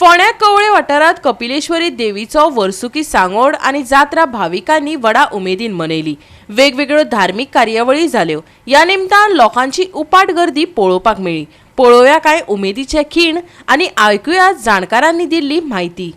फोंड्या कवळे वाठारात कपिलेश्वरी देवीचो वर्सुकी सांगोड आणि जात्रा भाविकांनी व्हडा उमेदीन मनयली। वेगवेगळ्यो धार्मिक कार्यावळी जाल्यो। या निमतान लोकांची उपाट गर्दी पळोवपाक मेळ्ळी। पळोवया काय उमेदीचे खीण आणि आयकुया जाणकारांनी दिल्ली म्हायती।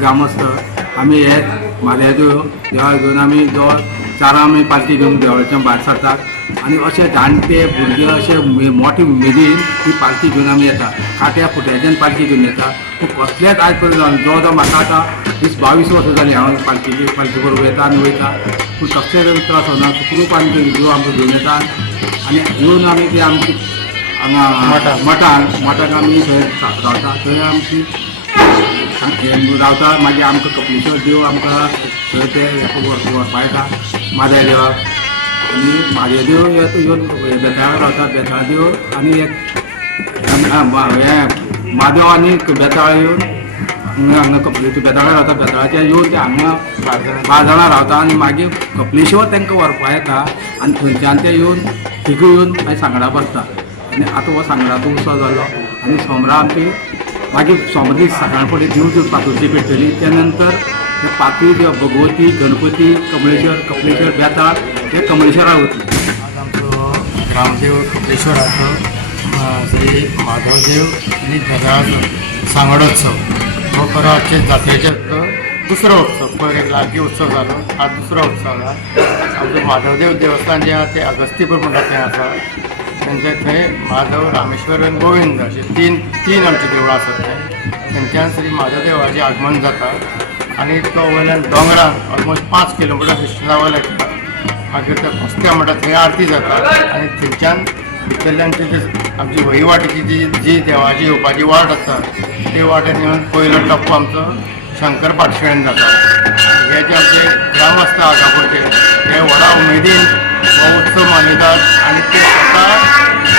ग्रामस्थ आम्ही हे म्हादेव देवाक घेवन आमी जो चार आमी पालखी घेवन देवळाच्यान भायर सरतात आनी अशे जाणटे भुरगे अशे मोठे उमेदीन ही पालखी घेवन आमी येता। काट्या फुट्याच्यान पालखी घेवन येता। पूण कसलेच आयज पर्यंत जो जो म्हाका आतां 20-22 वर्सां जालीं हांव पालखी बरोबर येता आनी वयता, पूण कसले त्रास जावना। सुखरूप आमी देव आमकां घेवन येता आनी येवन आमी ते आमची मठाक आमी थंय रावता। थंय आमची रावता। मागीर आमकां कपिलेश्वर देव आमकां थंय ते व्हरपा येता म्हादेव देवाक। आनी म्हादेव देव येवन बेताळाक रावता। बेताळ देव आनी एक हे म्हादेव आनी बेताळ येवन हांगा कपिलेश्वर बेताळाक रावता। बेताळाच्या येवन ते हांगा 5 जाणां रावता आनी मागीर कपिलेश्वर तांकां व्हरपा येता आनी थंयच्यान ते येवन थिगूय येवन मागीर सांगडा बसता। आनी आतां हो सांगडाचो उत्सव जालो आनी सोमरा आमची मागीर सोमरा सकाळ फुडें दिवज पातोळची पेटतली। त्या नंतर ते पातळी देव भगवती गणपती कपिलेश्वर बेताळ हे कमळेश्वरा वतले। आज आमचो ग्रामदेव कपिलेश्वराचो श्री माधवदेव आनी बेताळाचो सांगडोत्सव हो खरो आजचे जात्रेचो दुसरो उत्सव। पयर एक लागीं उत्सव जालो, आज दुसरो उत्सव आसा। आमचो माधवदेव देवस्थान जें आसा तें अगस्तीपूर म्हणटा तें आसा। तेंचे थंय माधव रामेश्वर आनी गोविंद अशे तीन आमची देवळां आसात। थंयच्यान श्री माधवदेवाचें आगमन जाता आनी तो वयल्यान दोंगरान ऑलमोस्ट 5 किलोमिटर डिस्टन्सा वयल्यान मागीर ते कुस्त्या म्हणटा थंय आरती जाता आनी थंयच्यान भितरल्यान आमची वहिवाटीची जी देवाची येवपाची वाट आसा ते वाटेन येवन पयलो टप्पो आमचो शंकर पाठशाळेन जाता। हे जे आमचे ग्रामस्थ आगापूरचे ते व्हडा उमेदीन हो उत्सव मनयतात आनी ते स्वता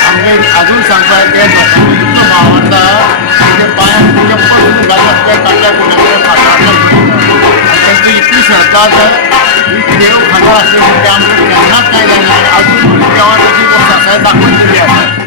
आमकां अजून सांगतात ते लोकांनी इतलो भाव आसा की ते पांयाक चप्पल घालतात ते काट्या फुट्याच्या फाटल्यान तांची इतली श्रद्धा आसा की देव खाणार आसले म्हण ते आमकां केन्नाच काय जायना आनी अजून देवान ताची सासाय दाखोवन दिली आसा।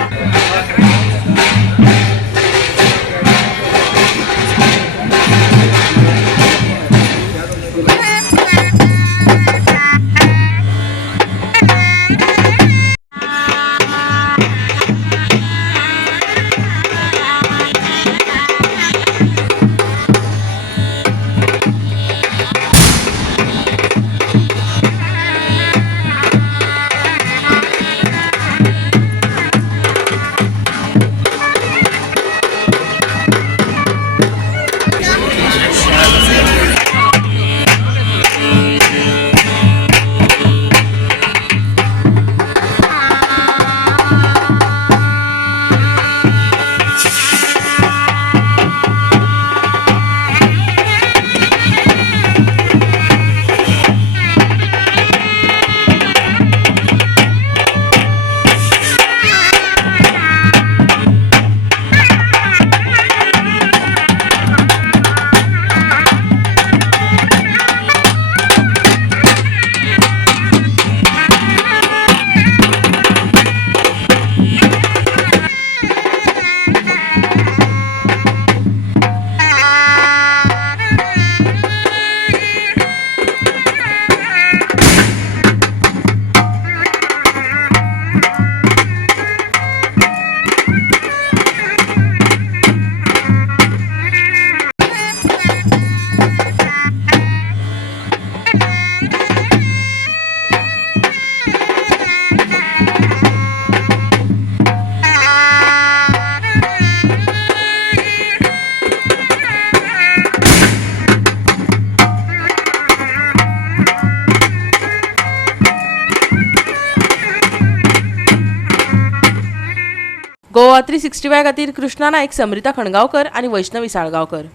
गोवा 365 खातीर कृष्णा नायक, समृता खणगांवकर आणि वैष्णवी साळगांवकर.